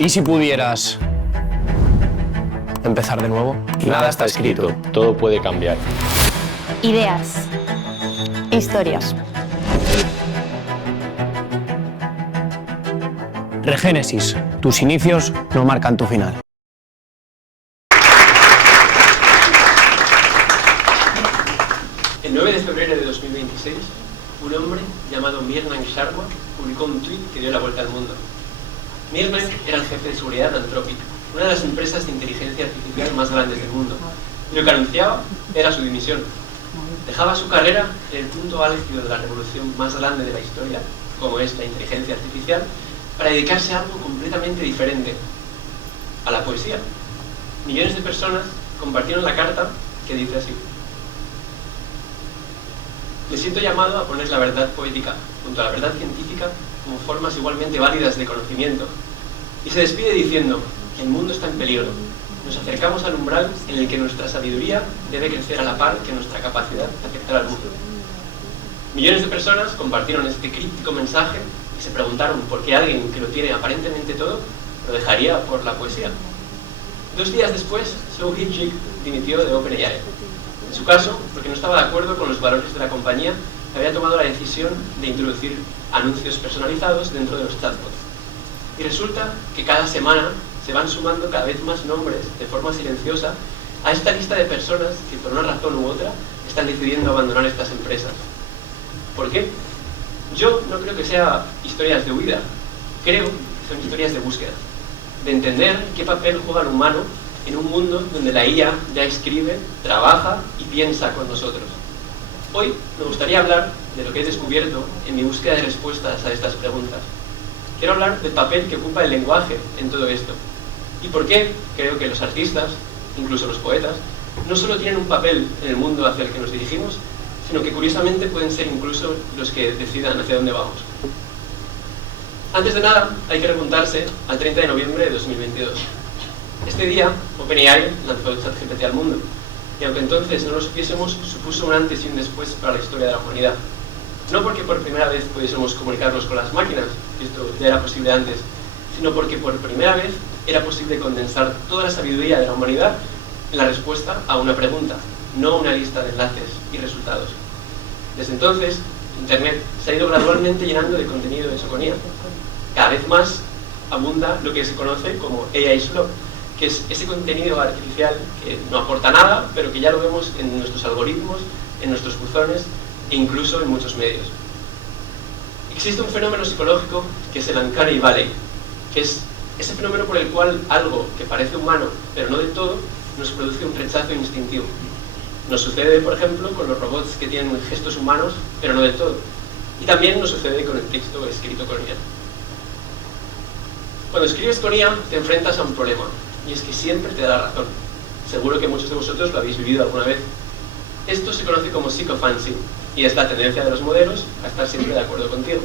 ¿Y si pudieras empezar de nuevo? Nada está escrito, todo puede cambiar. Ideas. Historias. Regénesis. Tus inicios no marcan tu final. El 9 de febrero de 2026, un hombre llamado Mirnang Sharma publicó un tuit que dio la vuelta al mundo. Mirnang era el jefe de seguridad de Anthropic, una de las empresas de inteligencia artificial más grandes del mundo, y lo que anunciaba era su dimisión. Dejaba su carrera en el punto álgido de la revolución más grande de la historia, como es la inteligencia artificial, para dedicarse a algo completamente diferente, a la poesía. Millones de personas compartieron la carta que dice así: me siento llamado a poner la verdad poética junto a la verdad científica como formas igualmente válidas de conocimiento. Y se despide diciendo que el mundo está en peligro. Nos acercamos al umbral en el que nuestra sabiduría debe crecer a la par que nuestra capacidad de afectar al mundo. Millones de personas compartieron este críptico mensaje y se preguntaron por qué alguien que lo tiene aparentemente todo lo dejaría por la poesía. 2 días después, Zhou Hijik dimitió de OpenAI. En su caso, porque no estaba de acuerdo con los valores de la compañía, había tomado la decisión de introducir anuncios personalizados dentro de los chatbots. Y resulta que cada semana se van sumando cada vez más nombres de forma silenciosa a esta lista de personas que por una razón u otra están decidiendo abandonar estas empresas. ¿Por qué? Yo no creo que sea historias de huida, creo que son historias de búsqueda, de entender qué papel juega el humano en un mundo donde la IA ya escribe, trabaja y piensa con nosotros. Hoy me gustaría hablar de lo que he descubierto en mi búsqueda de respuestas a estas preguntas. Quiero hablar del papel que ocupa el lenguaje en todo esto y por qué creo que los artistas, incluso los poetas, no solo tienen un papel en el mundo hacia el que nos dirigimos, sino que curiosamente pueden ser incluso los que decidan hacia dónde vamos. Antes de nada, hay que remontarse al 30 de noviembre de 2022. Este día, OpenAI lanzó el ChatGPT al mundo, y aunque entonces no lo supiésemos, supuso un antes y un después para la historia de la humanidad. No porque por primera vez pudiésemos comunicarnos con las máquinas, que esto ya era posible antes, sino porque por primera vez era posible condensar toda la sabiduría de la humanidad en la respuesta a una pregunta, no una lista de enlaces y resultados. Desde entonces, Internet se ha ido gradualmente llenando de contenido hecho con IA. Cada vez más abunda lo que se conoce como AI Slop, que es ese contenido artificial que no aporta nada, pero que ya lo vemos en nuestros algoritmos, en nuestros buzones e incluso en muchos medios. Existe un fenómeno psicológico que es el Uncanny Valley, que es ese fenómeno por el cual algo que parece humano, pero no del todo, nos produce un rechazo instintivo. Nos sucede, por ejemplo, con los robots que tienen gestos humanos, pero no del todo. Y también nos sucede con el texto escrito con IA. Cuando escribes con IA, te enfrentas a un problema, y es que siempre te da la razón. Seguro que muchos de vosotros lo habéis vivido alguna vez. Esto se conoce como sycophancy, y es la tendencia de los modelos a estar siempre de acuerdo contigo.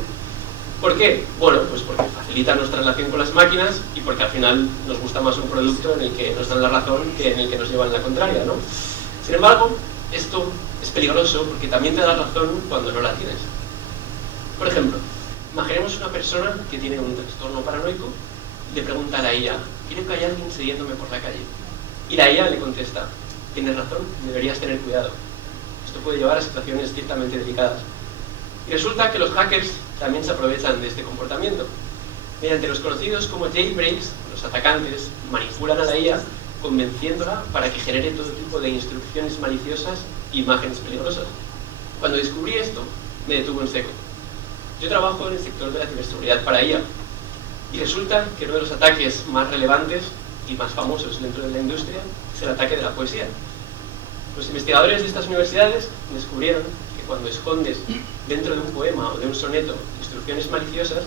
¿Por qué? Bueno, pues porque facilita nuestra relación con las máquinas y porque al final nos gusta más un producto en el que nos dan la razón que en el que nos llevan la contraria, ¿no? Sin embargo, esto es peligroso porque también te da razón cuando no la tienes. Por ejemplo, imaginemos una persona que tiene un trastorno paranoico y le pregunta a la IA: creo que hay alguien siguiéndome por la calle. Y la IA le contesta: tienes razón, deberías tener cuidado. Esto puede llevar a situaciones ciertamente delicadas. Y resulta que los hackers también se aprovechan de este comportamiento. Mediante los conocidos como jailbreaks, los atacantes manipulan a la IA convenciéndola para que genere todo tipo de instrucciones maliciosas e imágenes peligrosas. Cuando descubrí esto, me detuvo en seco. Yo trabajo en el sector de la ciberseguridad para IA, y resulta que uno de los ataques más relevantes y más famosos dentro de la industria es el ataque de la poesía. Los investigadores de estas universidades descubrieron que cuando escondes dentro de un poema o de un soneto instrucciones maliciosas,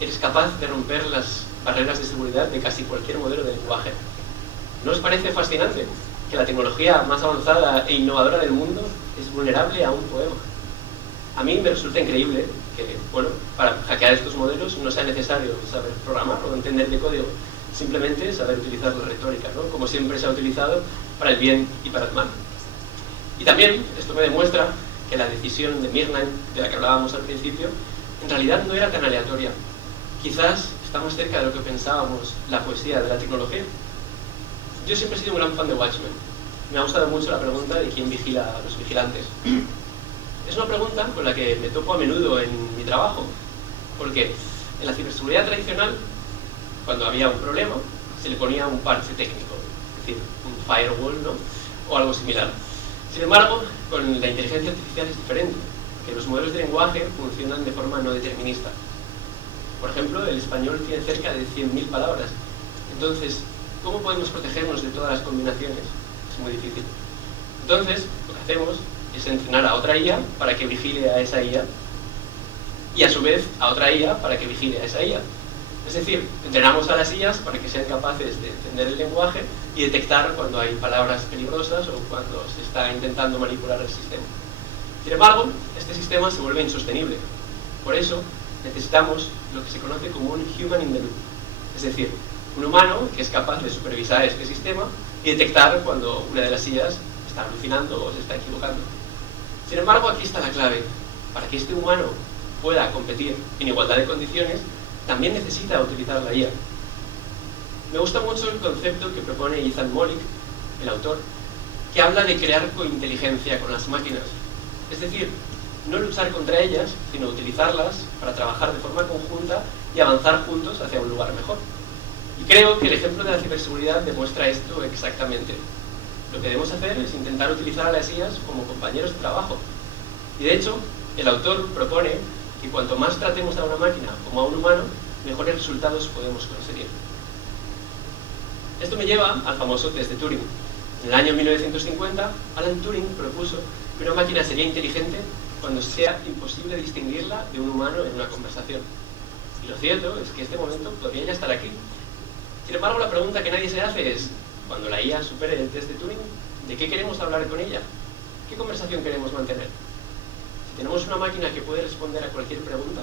eres capaz de romper las barreras de seguridad de casi cualquier modelo de lenguaje. ¿No os parece fascinante que la tecnología más avanzada e innovadora del mundo es vulnerable a un poema? A mí me resulta increíble que, bueno, para hackear estos modelos no sea necesario saber programar o entender de código, simplemente saber utilizar la retórica, ¿no? Como siempre se ha utilizado para el bien y para el mal. Y también esto me demuestra que la decisión de Mirnang, de la que hablábamos al principio, en realidad no era tan aleatoria. Quizás está más cerca de lo que pensábamos la poesía de la tecnología. Yo siempre he sido un gran fan de Watchmen. Me ha gustado mucho la pregunta de quién vigila a los vigilantes. Es una pregunta con la que me topo a menudo en mi trabajo, porque en la ciberseguridad tradicional, cuando había un problema, se le ponía un parche técnico, es decir, un firewall, ¿no? O algo similar. Sin embargo, con la inteligencia artificial es diferente, que los modelos de lenguaje funcionan de forma no determinista. Por ejemplo, el español tiene cerca de 100.000 palabras. Entonces, ¿cómo podemos protegernos de todas las combinaciones? Es muy difícil. Entonces, lo que hacemos es entrenar a otra IA para que vigile a esa IA y a su vez a otra IA para que vigile a esa IA. Es decir, entrenamos a las IAs para que sean capaces de entender el lenguaje y detectar cuando hay palabras peligrosas o cuando se está intentando manipular el sistema. Sin embargo, este sistema se vuelve insostenible. Por eso, necesitamos lo que se conoce como un human in the loop. Es decir, un humano que es capaz de supervisar este sistema y detectar cuando una de las IAs está alucinando o se está equivocando. Sin embargo, aquí está la clave. Para que este humano pueda competir en igualdad de condiciones, también necesita utilizar la IA. Me gusta mucho el concepto que propone Ethan Mollick, el autor, que habla de crear cointeligencia con las máquinas. Es decir, no luchar contra ellas, sino utilizarlas para trabajar de forma conjunta y avanzar juntos hacia un lugar mejor. Y creo que el ejemplo de la ciberseguridad demuestra esto exactamente. Lo que debemos hacer es intentar utilizar a las IAs como compañeros de trabajo. Y de hecho, el autor propone que cuanto más tratemos a una máquina como a un humano, mejores resultados podemos conseguir. Esto me lleva al famoso test de Turing. En el año 1950, Alan Turing propuso que una máquina sería inteligente cuando sea imposible distinguirla de un humano en una conversación. Y lo cierto es que este momento podría ya estar aquí. Sin embargo, la pregunta que nadie se hace es, cuando la IA supere el test de Turing, ¿de qué queremos hablar con ella? ¿Qué conversación queremos mantener? Si tenemos una máquina que puede responder a cualquier pregunta,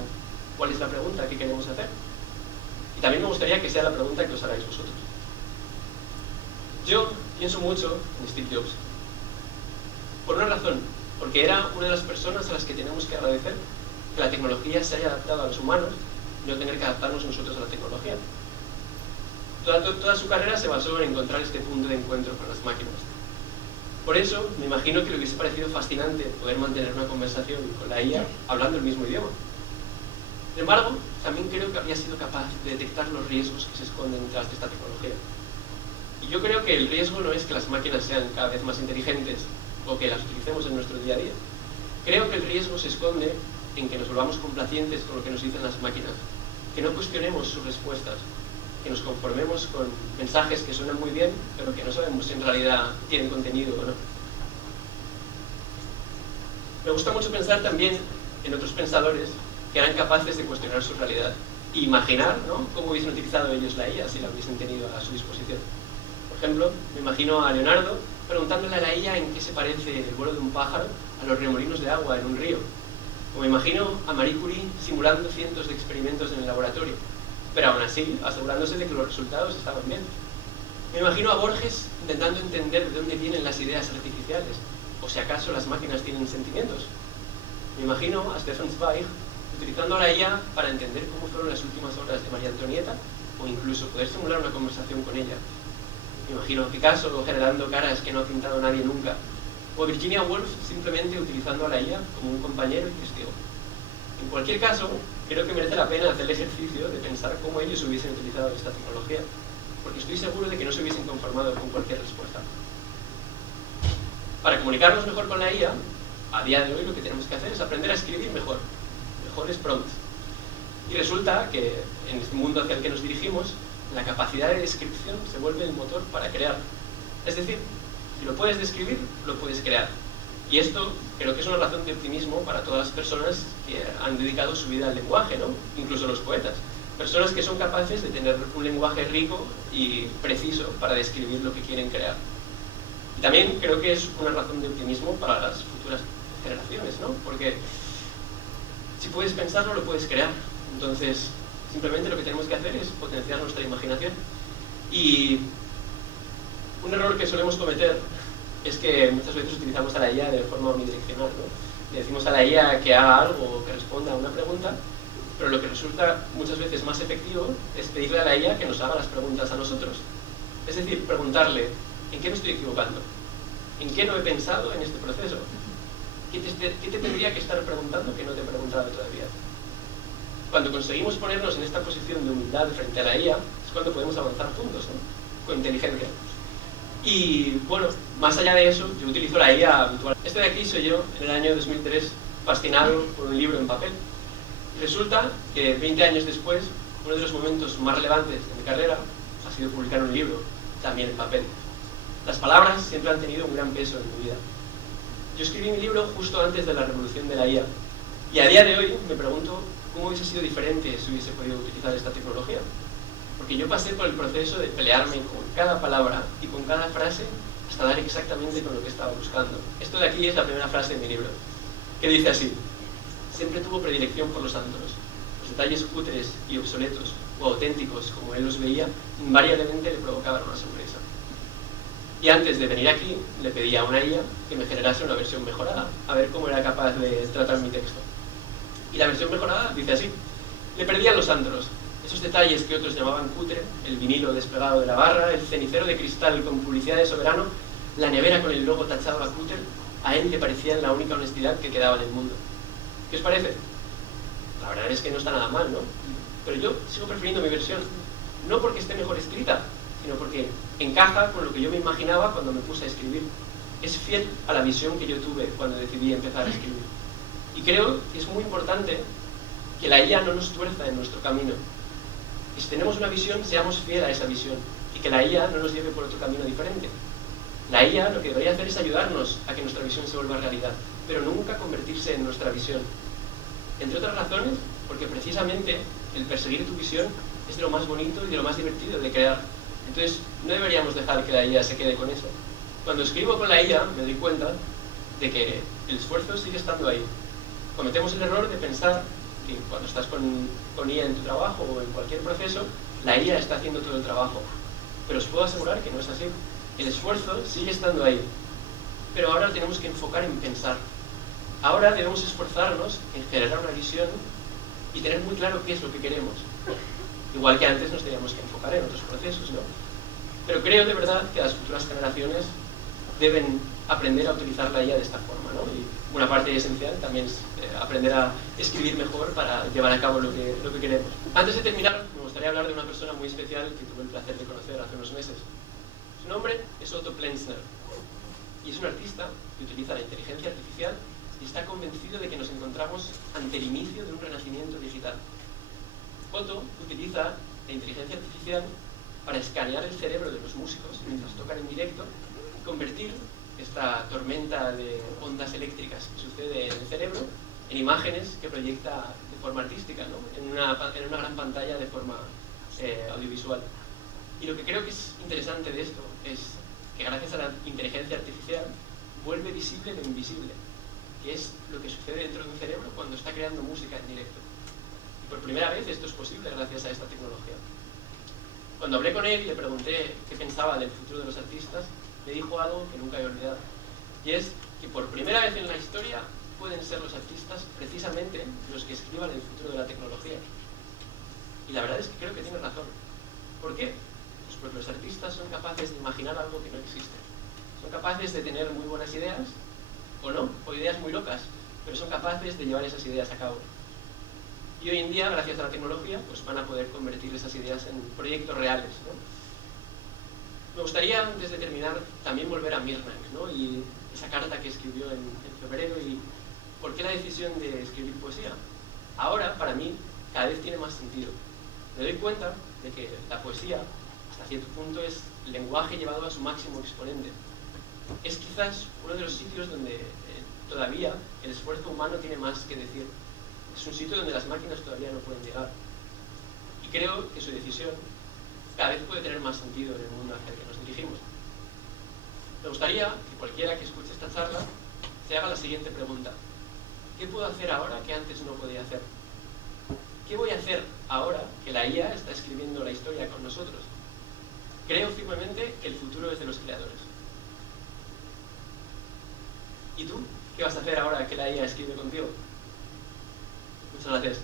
¿cuál es la pregunta que queremos hacer? Y también me gustaría que sea la pregunta que os hagáis vosotros. Yo pienso mucho en Steve Jobs. Por una razón, porque era una de las personas a las que tenemos que agradecer que la tecnología se haya adaptado a los humanos y no tener que adaptarnos nosotros a la tecnología. Toda su carrera se basó en encontrar este punto de encuentro con las máquinas. Por eso, me imagino que le hubiese parecido fascinante poder mantener una conversación con la IA hablando el mismo idioma. Sin embargo, también creo que habría sido capaz de detectar los riesgos que se esconden detrás de esta tecnología. Y yo creo que el riesgo no es que las máquinas sean cada vez más inteligentes o que las utilicemos en nuestro día a día. Creo que el riesgo se esconde en que nos volvamos complacientes con lo que nos dicen las máquinas, que no cuestionemos sus respuestas, que nos conformemos con mensajes que suenan muy bien, pero que no sabemos si en realidad tienen contenido o no. Me gusta mucho pensar también en otros pensadores que eran capaces de cuestionar su realidad e imaginar, ¿no?, cómo hubiesen utilizado ellos la IA si la hubiesen tenido a su disposición. Por ejemplo, me imagino a Leonardo preguntándole a la IA en qué se parece el vuelo de un pájaro a los remolinos de agua en un río. O me imagino a Marie Curie simulando cientos de experimentos en el laboratorio, pero aún así asegurándose de que los resultados estaban bien. Me imagino a Borges intentando entender de dónde vienen las ideas artificiales, o si acaso las máquinas tienen sentimientos. Me imagino a Stefan Zweig utilizando a la IA para entender cómo fueron las últimas horas de María Antonieta, o incluso poder simular una conversación con ella. Me imagino a Picasso generando caras que no ha pintado nadie nunca, o a Virginia Woolf simplemente utilizando a la IA como un compañero y testigo. En cualquier caso, creo que merece la pena hacer el ejercicio de pensar cómo ellos hubiesen utilizado esta tecnología, porque estoy seguro de que no se hubiesen conformado con cualquier respuesta. Para comunicarnos mejor con la IA, a día de hoy lo que tenemos que hacer es aprender a escribir mejores prompts. Y resulta que en este mundo hacia el que nos dirigimos, la capacidad de descripción se vuelve el motor para crear. Es decir, si lo puedes describir, lo puedes crear. Y esto creo que es una razón de optimismo para todas las personas que han dedicado su vida al lenguaje, ¿no?, incluso los poetas. Personas que son capaces de tener un lenguaje rico y preciso para describir lo que quieren crear. Y también creo que es una razón de optimismo para las futuras generaciones, ¿no?, porque si puedes pensarlo, lo puedes crear. Entonces, simplemente lo que tenemos que hacer es potenciar nuestra imaginación. Y un error que solemos cometer es que muchas veces utilizamos a la IA de forma unidireccional, ¿no? Le decimos a la IA que haga algo o que responda a una pregunta pero lo que resulta muchas veces más efectivo es pedirle a la IA que nos haga las preguntas a nosotros. Es decir, preguntarle, ¿en qué me estoy equivocando? ¿En qué no he pensado en este proceso? ¿Qué te tendría que estar preguntando que no te he preguntado todavía? Cuando conseguimos ponernos en esta posición de humildad frente a la IA, es cuando podemos avanzar juntos, ¿no? Con inteligencia. Y bueno, más allá de eso, yo utilizo la IA habitual. Este de aquí soy yo, en el año 2003, fascinado por un libro en papel. Y resulta que 20 años después, uno de los momentos más relevantes de mi carrera ha sido publicar un libro, también en papel. Las palabras siempre han tenido un gran peso en mi vida. Yo escribí mi libro justo antes de la revolución de la IA. Y a día de hoy me pregunto cómo hubiese sido diferente si hubiese podido utilizar esta tecnología. Porque yo pasé por el proceso de pelearme con cada palabra y con cada frase hasta dar exactamente con lo que estaba buscando. Esto de aquí es la primera frase de mi libro, que dice así: siempre tuvo predilección por los antros. Los detalles cutres y obsoletos, o auténticos como él los veía, invariablemente le provocaban una sonrisa. Y antes de venir aquí, le pedí a una IA que me generase una versión mejorada, a ver cómo era capaz de tratar mi texto. Y la versión mejorada dice así: le perdían los antros, esos detalles que otros llamaban cutre, el vinilo despegado de la barra, el cenicero de cristal con publicidad de Soberano, la nevera con el logo tachado a cutre, a él le parecían la única honestidad que quedaba en el mundo. ¿Qué os parece? La verdad es que no está nada mal, ¿no? Pero yo sigo prefiriendo mi versión, no porque esté mejor escrita, sino porque encaja con lo que yo me imaginaba cuando me puse a escribir. Es fiel a la visión que yo tuve cuando decidí empezar a escribir. Y creo que es muy importante que la IA no nos tuerza en nuestro camino. Que si tenemos una visión, seamos fieles a esa visión, y que la IA no nos lleve por otro camino diferente. La IA lo que debería hacer es ayudarnos a que nuestra visión se vuelva realidad, pero nunca convertirse en nuestra visión. Entre otras razones, porque precisamente el perseguir tu visión es de lo más bonito y de lo más divertido de crear. Entonces, no deberíamos dejar que la IA se quede con eso. Cuando escribo con la IA, me doy cuenta de que el esfuerzo sigue estando ahí. Cometemos el error de pensar que cuando estás con IA en tu trabajo o en cualquier proceso, la IA está haciendo todo el trabajo. Pero os puedo asegurar que no es así. El esfuerzo sigue estando ahí. Pero ahora tenemos que enfocar en pensar. Ahora debemos esforzarnos en generar una visión y tener muy claro qué es lo que queremos. Igual que antes nos teníamos que enfocar en otros procesos, ¿no? Pero creo de verdad que las futuras generaciones deben aprender a utilizar la IA de esta forma, ¿no? Y una parte esencial también es aprender a escribir mejor para llevar a cabo lo que queremos. Antes de terminar, me gustaría hablar de una persona muy especial que tuve el placer de conocer hace unos meses. Su nombre es Otto Plensner y es un artista que utiliza la inteligencia artificial y está convencido de que nos encontramos ante el inicio de un renacimiento digital. Otto utiliza la inteligencia artificial para escanear el cerebro de los músicos mientras tocan en directo y convertir esta tormenta de ondas eléctricas que sucede en el cerebro en imágenes que proyecta de forma artística, ¿no? en una gran pantalla de forma audiovisual. Y lo que creo que es interesante de esto es que gracias a la inteligencia artificial vuelve visible lo invisible, que es lo que sucede dentro de un cerebro cuando está creando música en directo. Y por primera vez esto es posible gracias a esta tecnología. Cuando hablé con él y le pregunté qué pensaba del futuro de los artistas, me dijo algo que nunca he olvidado. Y es que por primera vez en la historia pueden ser los artistas precisamente los que escriban el futuro de la tecnología. Y la verdad es que creo que tiene razón. ¿Por qué? Pues porque los artistas son capaces de imaginar algo que no existe. Son capaces de tener muy buenas ideas, o no, o ideas muy locas, pero son capaces de llevar esas ideas a cabo. Y hoy en día, gracias a la tecnología, pues van a poder convertir esas ideas en proyectos reales, ¿no? Me gustaría, antes de terminar, también volver a Mirnang, ¿no? Y esa carta que escribió en febrero y por qué la decisión de escribir poesía. Ahora, para mí, cada vez tiene más sentido. Me doy cuenta de que la poesía, hasta cierto punto, es el lenguaje llevado a su máximo exponente. Es quizás uno de los sitios donde todavía el esfuerzo humano tiene más que decir. Es un sitio donde las máquinas todavía no pueden llegar. Y creo que su decisión cada vez puede tener más sentido en el mundo hacia el que nos dirigimos. Me gustaría que cualquiera que escuche esta charla se haga la siguiente pregunta. ¿Qué puedo hacer ahora que antes no podía hacer? ¿Qué voy a hacer ahora que la IA está escribiendo la historia con nosotros? Creo firmemente que el futuro es de los creadores. ¿Y tú? ¿Qué vas a hacer ahora que la IA escribe contigo? Muchas gracias.